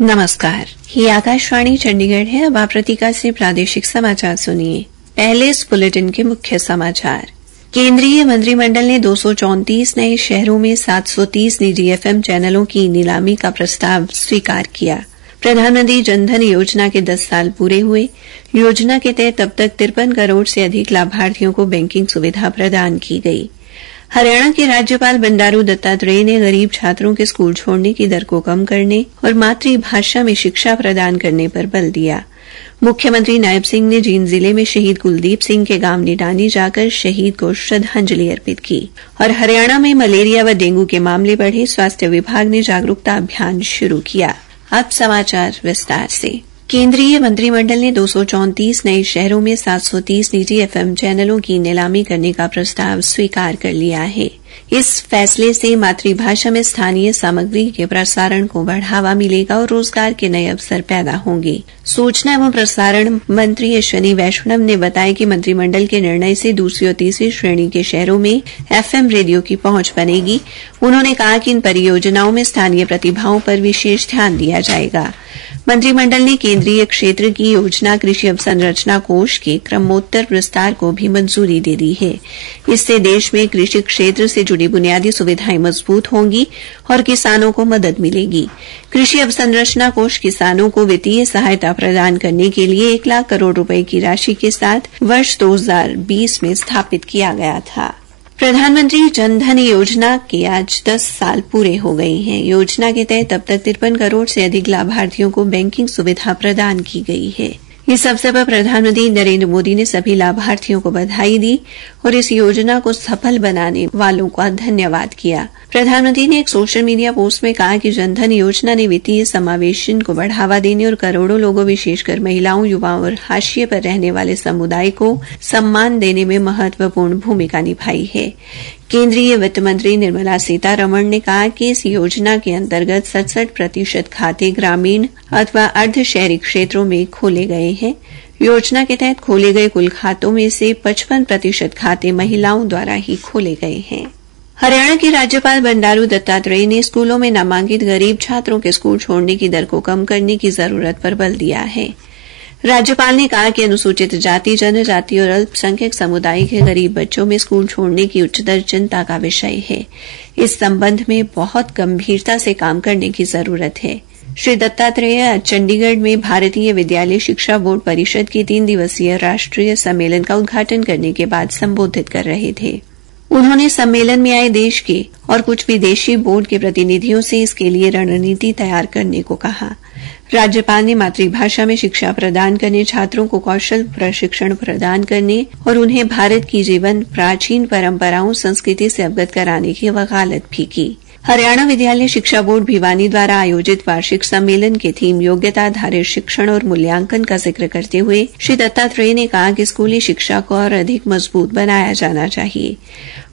नमस्कार, ये आकाशवाणी चंडीगढ़ है। अब आप प्रतीका से प्रादेशिक समाचार सुनिए। पहले इस बुलेटिन के मुख्य समाचार। केंद्रीय मंत्रिमंडल ने 234 नए शहरों में 730 निजी एफएम चैनलों की नीलामी का प्रस्ताव स्वीकार किया। प्रधानमंत्री जनधन योजना के 10 साल पूरे हुए। योजना के तहत अब तक 53 करोड़ से अधिक लाभार्थियों को बैंकिंग सुविधा प्रदान की गई। हरियाणा के राज्यपाल बंडारू दत्तात्रेय ने गरीब छात्रों के स्कूल छोड़ने की दर को कम करने और मातृभाषा में शिक्षा प्रदान करने पर बल दिया। मुख्यमंत्री नायब सिंह ने जींद जिले में शहीद कुलदीप सिंह के गांव निडानी जाकर शहीद को श्रद्धांजलि अर्पित की। और हरियाणा में मलेरिया व डेंगू के मामले बढ़े, स्वास्थ्य विभाग ने जागरूकता अभियान शुरू किया। अब समाचार विस्तार से। केंद्रीय मंत्रिमंडल ने 234 नए शहरों में 730 निजी एफएम चैनलों की नीलामी करने का प्रस्ताव स्वीकार कर लिया है। इस फैसले से मातृभाषा में स्थानीय सामग्री के प्रसारण को बढ़ावा मिलेगा और रोजगार के नए अवसर पैदा होंगे। सूचना एवं प्रसारण मंत्री अश्विनी वैष्णव ने बताया कि मंत्रिमंडल के निर्णय से दूसरी और तीसरी श्रेणी के शहरों में एफएम रेडियो की पहुंच बनेगी। उन्होंने कहा कि इन परियोजनाओं में स्थानीय प्रतिभाओं पर विशेष ध्यान दिया जाएगा। मंत्रिमंडल ने केंद्रीय क्षेत्र की योजना कृषि अवसंरचना कोष के क्रमोत्तर विस्तार को भी मंजूरी दे दी है। इससे देश में कृषि क्षेत्र से जुड़ी बुनियादी सुविधाएं मजबूत होंगी और किसानों को मदद मिलेगी। कृषि अवसंरचना कोष किसानों को वित्तीय सहायता प्रदान करने के लिए 1 लाख करोड़ रुपए की राशि के साथ वर्ष 2020 में स्थापित किया गया था। प्रधानमंत्री जनधन योजना के आज 10 साल पूरे हो गए हैं। योजना के तहत अब तक 53 करोड़ से अधिक लाभार्थियों को बैंकिंग सुविधा प्रदान की गई है। इस अवसर पर प्रधानमंत्री नरेंद्र मोदी ने सभी लाभार्थियों को बधाई दी और इस योजना को सफल बनाने वालों का धन्यवाद किया। प्रधानमंत्री ने एक सोशल मीडिया पोस्ट में कहा कि जनधन योजना ने वित्तीय समावेशन को बढ़ावा देने और करोड़ों लोगों, विशेषकर महिलाओं, युवाओं और हाशिए पर रहने वाले समुदाय को सम्मान देने में महत्वपूर्ण भूमिका निभाई है। केंद्रीय वित्त मंत्री निर्मला सीतारमण ने कहा कि इस योजना के अंतर्गत 67% खाते ग्रामीण अथवा अर्ध शहरी क्षेत्रों में खोले गए हैं। योजना के तहत खोले गए कुल खातों में से 55% खाते महिलाओं द्वारा ही खोले गए हैं। हरियाणा के राज्यपाल बंडारू दत्तात्रेय ने स्कूलों में नामांकित गरीब छात्रों के स्कूल छोड़ने की दर को कम करने की जरूरत पर बल दिया है। राज्यपाल ने कहा कि अनुसूचित जाति, जनजाति और अल्पसंख्यक समुदाय के गरीब बच्चों में स्कूल छोड़ने की उच्च दर चिंता का विषय है। इस संबंध में बहुत गंभीरता से काम करने की जरूरत है। श्री दत्तात्रेय आज चंडीगढ़ में भारतीय विद्यालय शिक्षा बोर्ड परिषद की 3 दिवसीय राष्ट्रीय सम्मेलन का उद्घाटन करने के बाद संबोधित कर रहे थे। उन्होंने सम्मेलन में आए देश के और कुछ विदेशी बोर्ड के प्रतिनिधियों से इसके लिए रणनीति तैयार करने को कहा। राज्यपाल ने मातृभाषा में शिक्षा प्रदान करने, छात्रों को कौशल प्रशिक्षण प्रदान करने और उन्हें भारत की जीवन प्राचीन परंपराओं, संस्कृति से अवगत कराने की वकालत भी की। हरियाणा विद्यालय शिक्षा बोर्ड भिवानी द्वारा आयोजित वार्षिक सम्मेलन के थीम योग्यता आधारित शिक्षण और मूल्यांकन का जिक्र करते हुए श्री दत्तात्रेय ने कहा कि स्कूली शिक्षा को और अधिक मजबूत बनाया जाना चाहिए।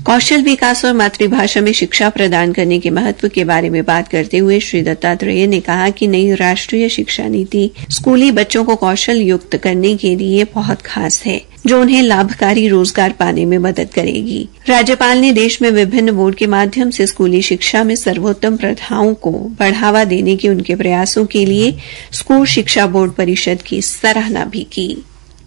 कौशल विकास और मातृभाषा में शिक्षा प्रदान करने के महत्व के बारे में बात करते हुए श्री दत्तात्रेय ने कहा कि नई राष्ट्रीय शिक्षा नीति स्कूली बच्चों को कौशल युक्त करने के लिए बहुत खास है, जो उन्हें लाभकारी रोजगार पाने में मदद करेगी। राज्यपाल ने देश में विभिन्न बोर्ड के माध्यम से स्कूली शिक्षा में सर्वोत्तम प्रथाओं को बढ़ावा देने के उनके प्रयासों के लिए स्कूल शिक्षा बोर्ड परिषद की सराहना भी की।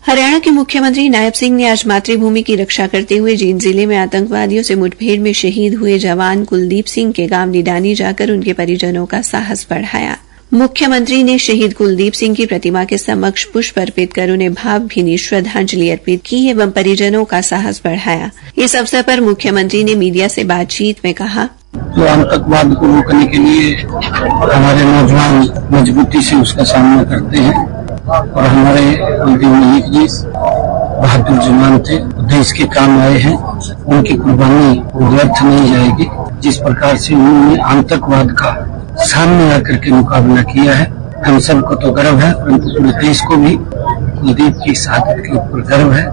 हरियाणा के मुख्यमंत्री नायब सिंह ने आज मातृभूमि की रक्षा करते हुए जींद जिले में आतंकवादियों से मुठभेड़ में शहीद हुए जवान कुलदीप सिंह के गांव निडानी जाकर उनके परिजनों का साहस बढ़ाया। मुख्यमंत्री ने शहीद कुलदीप सिंह की प्रतिमा के समक्ष पुष्प अर्पित कर उन्हें भावभीनी श्रद्धांजलि अर्पित की एवं परिजनों का साहस बढ़ाया। इस अवसर पर मुख्यमंत्री ने मीडिया से बातचीत में कहा, तो आतंकवाद को रोकने के लिए हमारे नौजवान मजबूती से उसका सामना करते हैं और हमारे कुलदीप जी बहादुर जवान थे, देश के काम आए हैं। उनकी कुर्बानी व्यर्थ नहीं जाएगी। जिस प्रकार से उन्होंने आतंकवाद का सामने आकर के मुकाबला किया है, हम सबको तो गर्व है, परंतु पूरे देश को भी कुलदीप की शहादत के ऊपर गर्व है।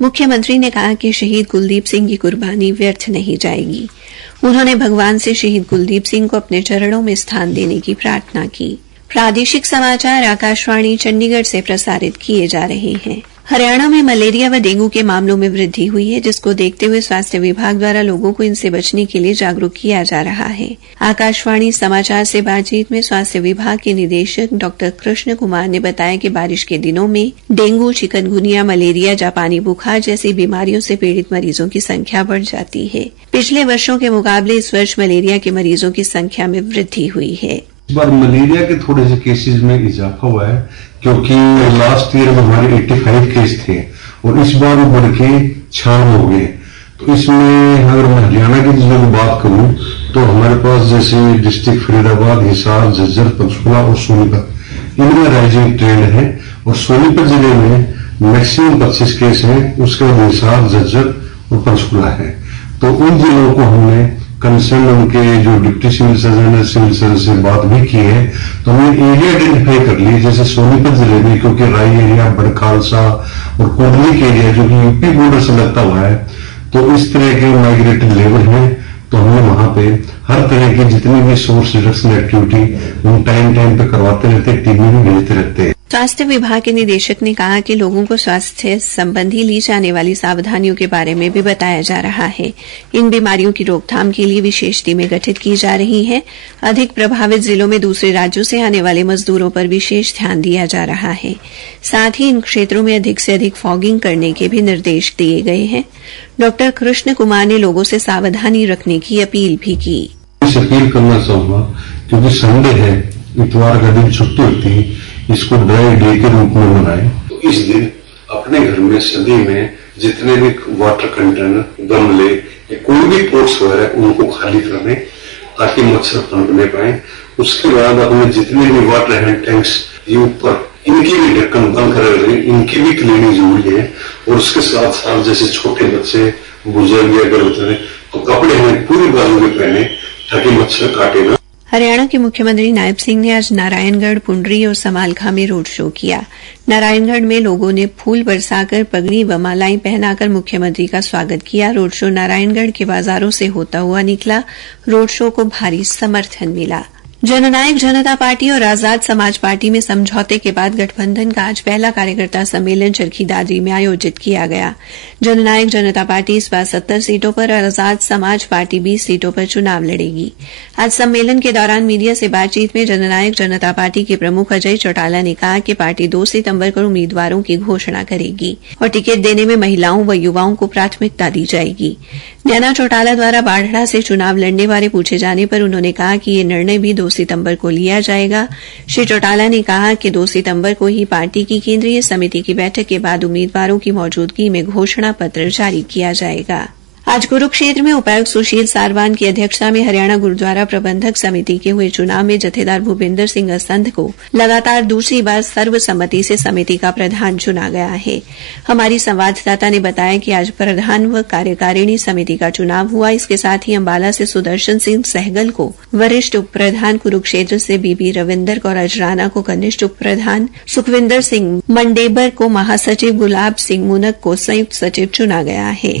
मुख्यमंत्री ने कहा कि शहीद कुलदीप सिंह की कुर्बानी व्यर्थ नहीं जाएगी। उन्होंने भगवान से शहीद कुलदीप सिंह को अपने चरणों में स्थान देने की प्रार्थना की। प्रादेशिक समाचार आकाशवाणी चंडीगढ़ से प्रसारित किए जा रहे हैं। हरियाणा में मलेरिया व डेंगू के मामलों में वृद्धि हुई है, जिसको देखते हुए स्वास्थ्य विभाग द्वारा लोगों को इनसे बचने के लिए जागरूक किया जा रहा है। आकाशवाणी समाचार से बातचीत में स्वास्थ्य विभाग के निदेशक डॉ कृष्ण कुमार ने बताया कि बारिश के दिनों में डेंगू, चिकनगुनिया, मलेरिया, जापानी बुखार जैसी बीमारियों से पीड़ित मरीजों की संख्या बढ़ जाती है। पिछले वर्षों के मुकाबले इस वर्ष मलेरिया के मरीजों की संख्या में वृद्धि हुई है। इस बार मलेरिया के थोड़े से केसेस में इजाफा हुआ है, क्योंकि लास्ट ईयर में हमारे 85 केस थे और इस बार वो बढ़ के 96 हो गए। तो इसमें अगर मैं हरियाणा की जिलों की बात करूं तो हमारे पास जैसे डिस्ट्रिक्ट फरीदाबाद, हिसार, झज्जर, पंचकुला और सोनीपत, इनमें राइजिंग ट्रेंड है। और सोनीपत जिले में मैक्सिमम 25 केस हैं, उसके बाद हिसार, झज्जर और पंचकुला है। तो उन जिलों को हमने कंसर्न उनके जो डिप्टी सिविल सर्जन है, सिविल सर्जन से बात भी की है, तो हमने एरिया आइडेंटिफाई कर लिए। जैसे सोनीपत जिले में, क्योंकि राई एरिया, बड़खालसा और कोडली एरिया जो कि यूपी बॉर्डर से लगता हुआ है, तो इस तरह के माइग्रेटेड लेवल है, तो हमने वहां पे हर तरह की जितनी भी सोर्स रिडक्शन एक्टिविटी हम टाइम पे करवाते रहते, टीमें भी भेजते रहते हैं। स्वास्थ्य विभाग के निदेशक ने कहा कि लोगों को स्वास्थ्य संबंधी ली जाने वाली सावधानियों के बारे में भी बताया जा रहा है। इन बीमारियों की रोकथाम के लिए विशेष टीमें गठित की जा रही हैं। अधिक प्रभावित जिलों में दूसरे राज्यों से आने वाले मजदूरों पर विशेष ध्यान दिया जा रहा है। साथ ही इन क्षेत्रों में अधिक से अधिक फॉगिंग करने के भी निर्देश दिए गए हैं। डॉ कृष्ण कुमार ने लोगों से सावधानी रखने की अपील भी की। अपील करना चाहूंगा, क्योंकि संडे है, इतवार का दिन छुट्टी होती है, इसको ड्राई डे के रूप में मनाएं। तो इस दिन अपने घर में सदी में जितने भी वाटर कंटेनर, गमले या कोई भी पोट्स वगैरह उनको खाली कर दें, ताकि मच्छर पनप नहीं पाए। उसके बाद अपने जितने भी वाटर हैंड टैंक्स ये ऊपर, इनकी भी ढक्कन बंद कर रहे, इनकी भी क्लीनिंग जरूरी है। और उसके साथ साथ जैसे छोटे बच्चे, बुजुर्ग या गर्भवती, तो कपड़े हमें पूरी बाजू में पहने ताकि मच्छर काटे ना। हरियाणा के मुख्यमंत्री नायब सिंह ने आज नारायणगढ़, पुंडरी और समालखा में रोड शो किया। नारायणगढ़ में लोगों ने फूल बरसाकर, पगड़ी व मालाएं पहनाकर मुख्यमंत्री का स्वागत किया। रोड शो नारायणगढ़ के बाजारों से होता हुआ निकला। रोड शो को भारी समर्थन मिला। जननायक जनता पार्टी और आजाद समाज पार्टी में समझौते के बाद गठबंधन का आज पहला कार्यकर्ता सम्मेलन चरखी दादरी में आयोजित किया गया। जननायक जनता पार्टी इस बार 70 सीटों पर और आजाद समाज पार्टी 20 सीटों पर चुनाव लड़ेगी। आज सम्मेलन के दौरान मीडिया से बातचीत में जननायक जनता पार्टी के प्रमुख अजय चौटाला ने कहा कि पार्टी 2 सितंबर को उम्मीदवारों की घोषणा करेगी और टिकट देने में महिलाओं व युवाओं को प्राथमिकता दी जाएगी। नैना चौटाला द्वारा बाढ़ड़ा से चुनाव लड़ने बारे पूछे जाने पर उन्होंने कहा कि यह निर्णय भी 2 सितंबर को लिया जाएगा। श्री चौटाला ने कहा कि 2 सितंबर को ही पार्टी की केंद्रीय समिति की बैठक के बाद उम्मीदवारों की मौजूदगी में घोषणा पत्र जारी किया जाएगा। आज कुरुक्षेत्र में उपायुक्त सुशील सारवान की अध्यक्षता में हरियाणा गुरुद्वारा प्रबंधक समिति के हुए चुनाव में जथेदार भूपिंदर सिंह असंध को लगातार दूसरी बार सर्वसम्मति से समिति का प्रधान चुना गया है। हमारी संवाददाता ने बताया कि आज प्रधान व कार्यकारिणी समिति का चुनाव हुआ। इसके साथ ही अंबाला से सुदर्शन सिंह सहगल को वरिष्ठ उप प्रधान, कुरुक्षेत्र से बीबी रविंदर कौर अजराना को कनिष्ठ उप प्रधान, सुखविंदर सिंह मंडेबर को महासचिव, गुलाब सिंह मुनक को संयुक्त सचिव चुना गया है।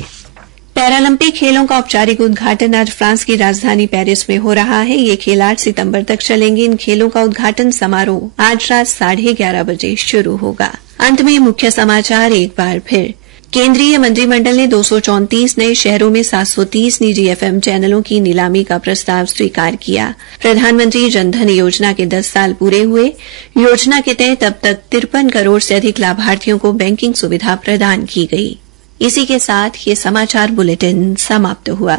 पैरालंपिक खेलों का औपचारिक उद्घाटन आज फ्रांस की राजधानी पेरिस में हो रहा है। ये खेल 8 सितंबर तक चलेंगे। इन खेलों का उद्घाटन समारोह आज रात 11:30 बजे शुरू होगा। अंत में मुख्य समाचार एक बार फिर। केंद्रीय मंत्रिमंडल ने 234 नए शहरों में 730 निजी एफएम चैनलों की नीलामी का प्रस्ताव स्वीकार किया। प्रधानमंत्री जनधन योजना के 10 साल पूरे हुए। योजना के तहत अब तक 53 करोड़ से अधिक लाभार्थियों को बैंकिंग सुविधा प्रदान की गई। इसी के साथ ये समाचार बुलेटिन समाप्त हुआ।